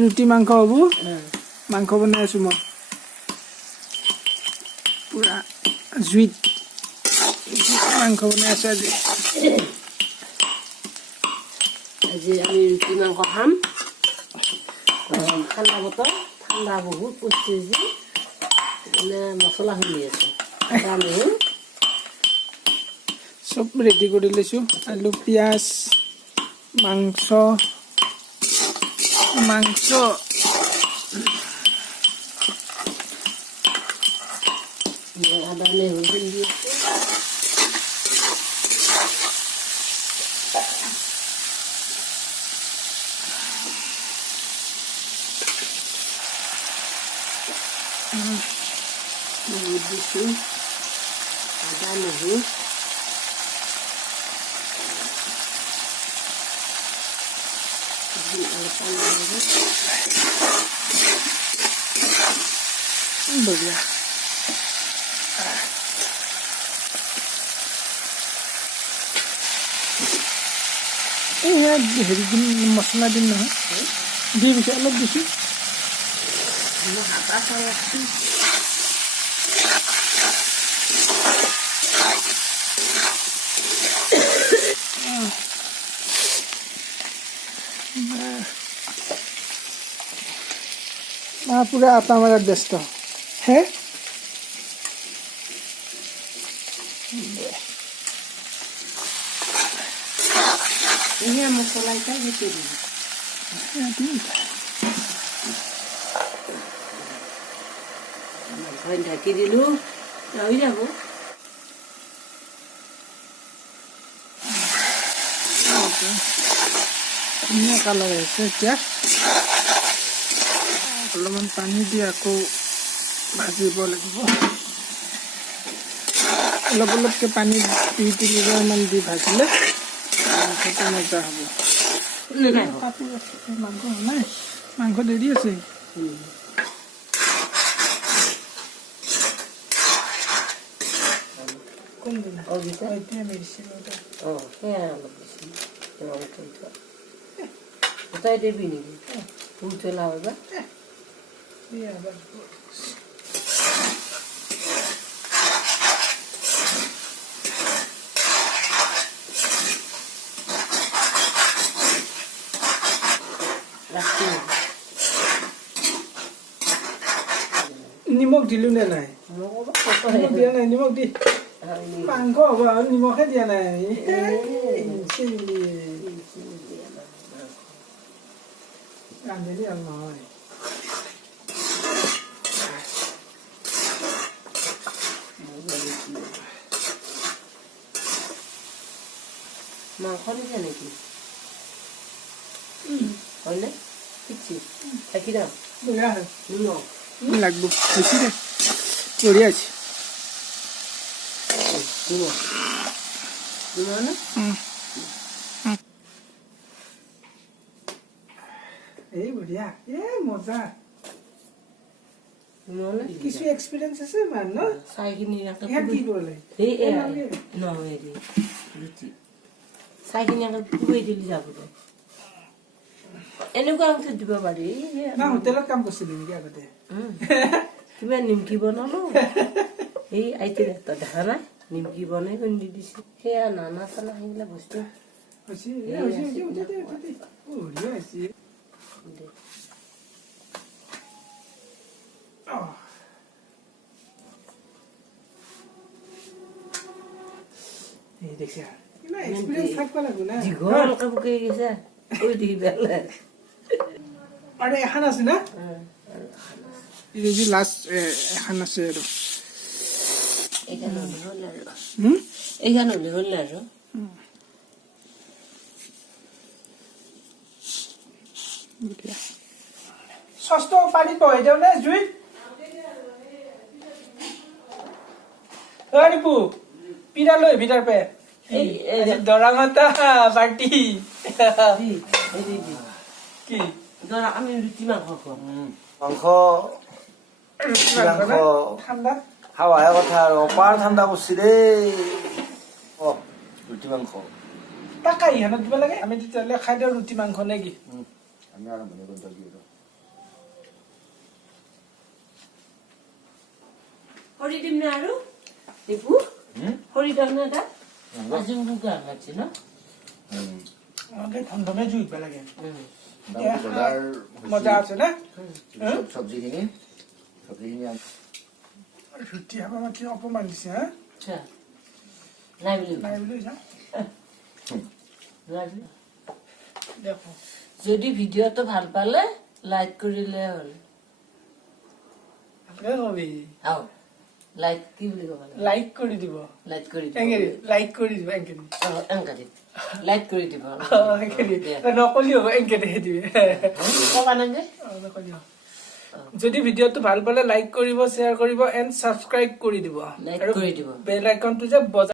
ৰুটি মাংস হ'ব মাংস বনাই আছোঁ মই পুৰা জুইত মাংস বনাই আছোঁ আজি আমি ৰুটি মাংস খাম ঠাণ্ডা বতৰ ঠাণ্ডা বহুত পৰিছে যি মানে মছলা খুন্দি আছোঁ আদা নহৰু চব ৰেডি কৰি লৈছোঁ আলু পিঁয়াজ মাংস আদা নহৰু খুন্দি আছোঁ দিছোঁ আদা নহৰু বঢ়িয়া এই হেৰি দিম মছলা দিম নহয় দি দিছোঁ অলপ দিছোঁ হাতা চাই আছোঁ পুৰা আটা মাৰাত ব্যস্ত হে মছলা এটা হেঁটে দিম ঢাকি দিলোঁ হৈ যাব ধুনীয়া কালাৰ আহিছে এতিয়া অলপমান পানী দি আকৌ ভাজিব লাগিব অলপকৈ পানী 2-3 লিটাৰমান দি ভাজিলে মাংসটো মজা হ'ব কাপোৰ আছে মাংস নাই মাংস দেৰি আছে কোনদিনা এতিয়া মেডিচিন সেয়া অলপ দিছোঁ গোটাই দিবি নেকি উতলা হ'বা নিমখ দিলোঁ নে নাই দিয়া নাই নিমখ দি মাংস হ'ব আৰু নিমখে দিয়া নাই ৰান্ধেলি ভাল নহয় মাংস দিছে নেকি হয়নে ঠিকছি থাকি দাও বঢ়িয়া হয় নিমখ লাগব বেছি দে বঢ়িয়া আছে নিমখ নিমখ না এই বঢ়িয়া মজা কিছু এক্সপিৰিয়েঞ্চ আছে মান ন চাইখিনি ইয়াত কি কৰিলে নহয় ৰুটি চাইখিনি পুৰি দিলি যাব এনেকুৱা অংশত দিব পাৰি না হোটেলত কাম কৰিছিলি নেকি আগতে কিবা নিমকি বনালো এই আইতে দেখা নাই নিমকি বনাই খুন্দি দিছে সেয়া নানা চানা সেইবিলাক বস্তু দীঘল কাপোৰ গৈছে কৈ দি পেলাই আৰু এখন আছে না লাষ্ট এখন আছে আৰু এইখান হলে হ'ল আৰু চচটো পানীত বহাই দিওঁ নে জুইত ৰিপু পিৰা লৈ ভিতৰ পে দৰা মাতা পাৰ্টি কি আমি ৰুটি মাংস খাওঁ মাংস ঠাণ্ডা হাৱাহে কথা আৰু অপাৰ ঠাণ্ডা পৰিছে দেই ৰুটি মাংস টাকা ইহঁতক দিব লাগে আমি তেতিয়াহ'লে খাই দিওঁ ৰুটি মাংস নে কি আমি আৰম্ভণি কৰি দিওঁ খৰি দিম নে আৰু টিপু খৰি দিম নে এটা আজি মোক গান লাগছে ন ধমধমে জুই দিব লাগে বজাৰ মজা আছে না চব্জিখিনি ৰুটি খাব আমাক কি অপমান দিছে হা নাই বুলি নাই বুলি যাওঁ দেখো যদি ভিডিঅ'টো ভাল পালে লাইক কৰিলে হ'ল কবি আও লাইক কি বুলি ক'ব লাগে লাইক কৰি দিব লাইক কৰি দিব এংগেৰি লাইক কৰি দিব এংগেৰি এংকাৰি লাইক কৰি দিব এংগেৰি নকলি হ'ব এংগেৰি দিবি ক'বা নাগে নকলি হ'ব যদি ভিডিঅ'টো ভাল পালে লাইক কৰিব শ্বেয়াৰ কৰিব এণ্ড ছাবস্ক্ৰাইব কৰি দিব লাইক কৰি দিব বেল আইকনটো যে বজাই